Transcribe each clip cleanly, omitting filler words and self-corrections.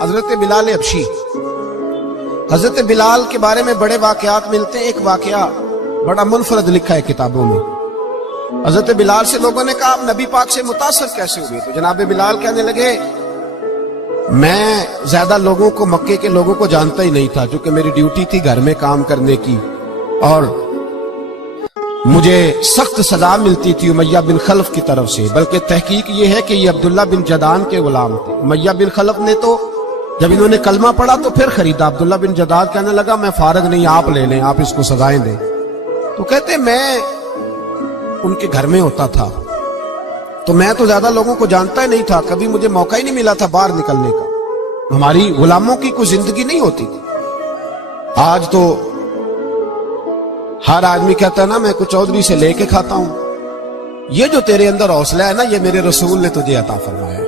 حضرت بلال حبشی. حضرت بلال کے بارے میں بڑے واقعات ملتے ہیں. ایک واقعہ بڑا منفرد لکھا ہے کتابوں میں. حضرت بلال سے لوگوں نے کہا آپ نبی پاک سے متاثر کیسے ہوئے؟ تو جناب بلال کہنے لگے میں زیادہ لوگوں کو، مکے کے لوگوں کو جانتا ہی نہیں تھا، چونکہ میری ڈیوٹی تھی گھر میں کام کرنے کی، اور مجھے سخت سزا ملتی تھی امیہ بن خلف کی طرف سے. بلکہ تحقیق یہ ہے کہ یہ عبداللہ بن جدان کے غلام تھے. امیہ بن خلف نے تو جب انہوں نے کلمہ پڑھا تو پھر خریدا. عبداللہ بن جدان کہنے لگا میں فارغ نہیں، آپ لے لیں، آپ اس کو سزائیں دیں. تو کہتے میں ان کے گھر میں ہوتا تھا تو میں تو زیادہ لوگوں کو جانتا ہی نہیں تھا، کبھی مجھے موقع ہی نہیں ملا تھا باہر نکلنے کا. ہماری غلاموں کی کوئی زندگی نہیں ہوتی تھی. آج تو ہر آدمی کہتا ہے نا میں کچھ چودھری سے لے کے کھاتا ہوں. یہ جو تیرے اندر حوصلہ ہے نا، یہ میرے رسول نے تجھے عطا فرمایا ہے،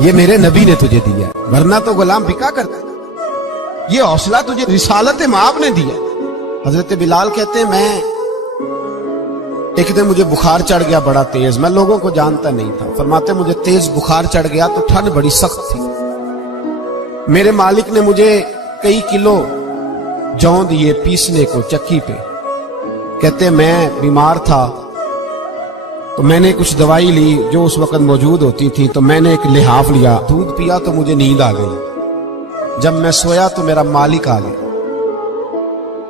یہ میرے نبی نے تجھے دیا ہے، ورنہ تو غلام بکا کرتا ہے. یہ حوصلہ تجھے رسالت مآب نے دیا. حضرت بلال کہتے ہیں میں ایک دن مجھے بخار چڑھ گیا بڑا تیز، میں لوگوں کو جانتا نہیں تھا. فرماتے مجھے تیز بخار چڑھ گیا تو ٹھنڈ بڑی سخت تھی. میرے مالک نے مجھے کئی کلو جوں دیے پیسنے کو چکی پہ. کہتے میں بیمار تھا تو میں نے کچھ دوائی لی جو اس وقت موجود ہوتی تھی، تو میں نے ایک لحاف لیا، دودھ پیا تو مجھے نیند آ گئی. جب میں سویا تو میرا مالک آ گیا.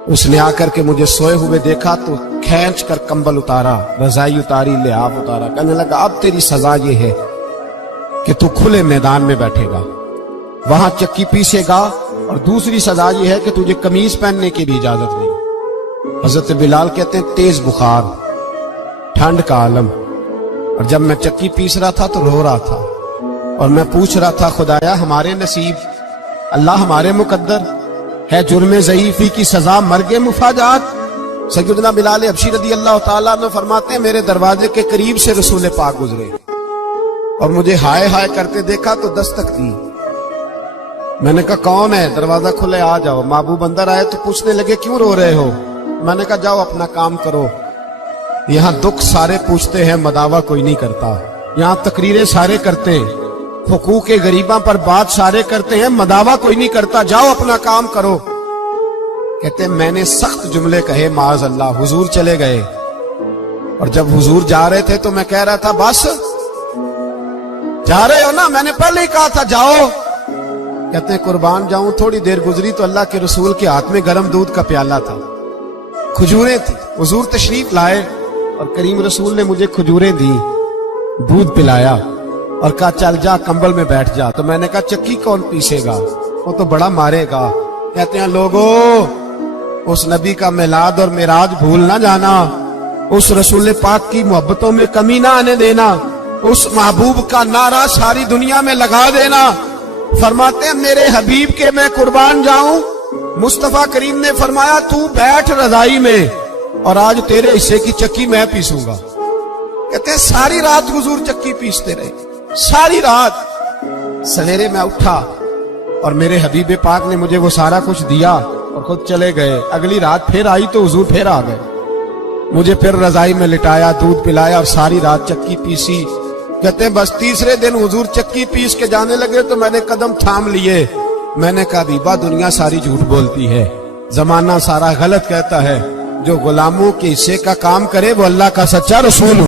اس نے آ کر کے مجھے سوئے ہوئے دیکھا تو کھینچ کر کمبل اتارا، رضائی اتاری، لحاف اتارا. کہنے لگا اب تیری سزا یہ ہے کہ تو کھلے میدان میں بیٹھے گا، وہاں چکی پیسے گا، اور دوسری سزا یہ ہے کہ تجھے قمیض پہننے کی بھی اجازت نہیں. حضرت بلال کہتے ہیں تیز بخار، ٹھنڈ کا عالم، اور جب میں چکی پیس رہا تھا تو رو رہا تھا، اور میں پوچھ رہا تھا خدایا ہمارے نصیب، اللہ ہمارے مقدر ہے جرم ضعیفی کی سزا مرگ مفاجات. سیدنا بلال حبشی رضی اللہ تعالیٰ عنہ فرماتے ہیں میرے دروازے کے قریب سے رسول پاک گزرے اور مجھے ہائے ہائے کرتے دیکھا تو دستک دی. میں نے کہا کون ہے؟ دروازہ کھلے آ جاؤ. محبوب اندر آئے تو پوچھنے لگے کیوں رو رہے ہو؟ میں نے کہا جاؤ اپنا کام کرو، یہاں دکھ سارے پوچھتے ہیں مداوا کوئی نہیں کرتا، یہاں تقریریں سارے کرتے ہیں، حقوق غریباں پر بات سارے کرتے ہیں، مداوا کوئی نہیں کرتا، جاؤ اپنا کام کرو. کہتے ہیں میں نے سخت جملے کہے معاذ اللہ. حضور چلے گئے، اور جب حضور جا رہے تھے تو میں کہہ رہا تھا بس جا رہے ہو نا، میں نے پہلے ہی کہا تھا جاؤ. کہتے ہیں قربان جاؤں، تھوڑی دیر گزری تو اللہ کے رسول کے ہاتھ میں گرم دودھ کا پیالہ تھا، کھجوریں تھی. حضور تشریف لائے اور کریم رسول نے مجھے کھجوریں دی، دودھ پلایا اور کہا چل جا کمبل میں بیٹھ جا. تو میں نے کہا چکی کون پیسے گا، وہ تو بڑا مارے گا. کہتے ہیں لوگوں اس نبی کا میلاد اور معراج بھول نہ جانا، اس رسول پاک کی محبتوں میں کمی نہ آنے دینا، اس محبوب کا نعرہ ساری دنیا میں لگا دینا. فرماتے ہیں میرے حبیب کے میں قربان جاؤں. مصطفیٰ کریم نے فرمایا تو بیٹھ رضائی میں اور آج تیرے حصے کی چکی میں پیسوں گا. کہتے ہیں ساری رات حضور چکی پیستے رہے، ساری رات. سویرے میں اٹھا اور میرے حبیب پاک نے مجھے وہ سارا کچھ دیا اور خود چلے گئے. اگلی رات پھر آئی تو حضور پھر آ گئے، مجھے پھر رضائی میں لٹایا، دودھ پلایا اور ساری رات چکی پیسی. کہتے ہیں بس تیسرے دن حضور چکی پیس کے جانے لگے تو میں نے قدم تھام لیے. میں نے کہا دیبا دنیا ساری جھوٹ بولتی ہے، زمانہ سارا غلط کہتا ہے، جو غلاموں کے حصے کا کام کرے وہ اللہ کا سچا رسول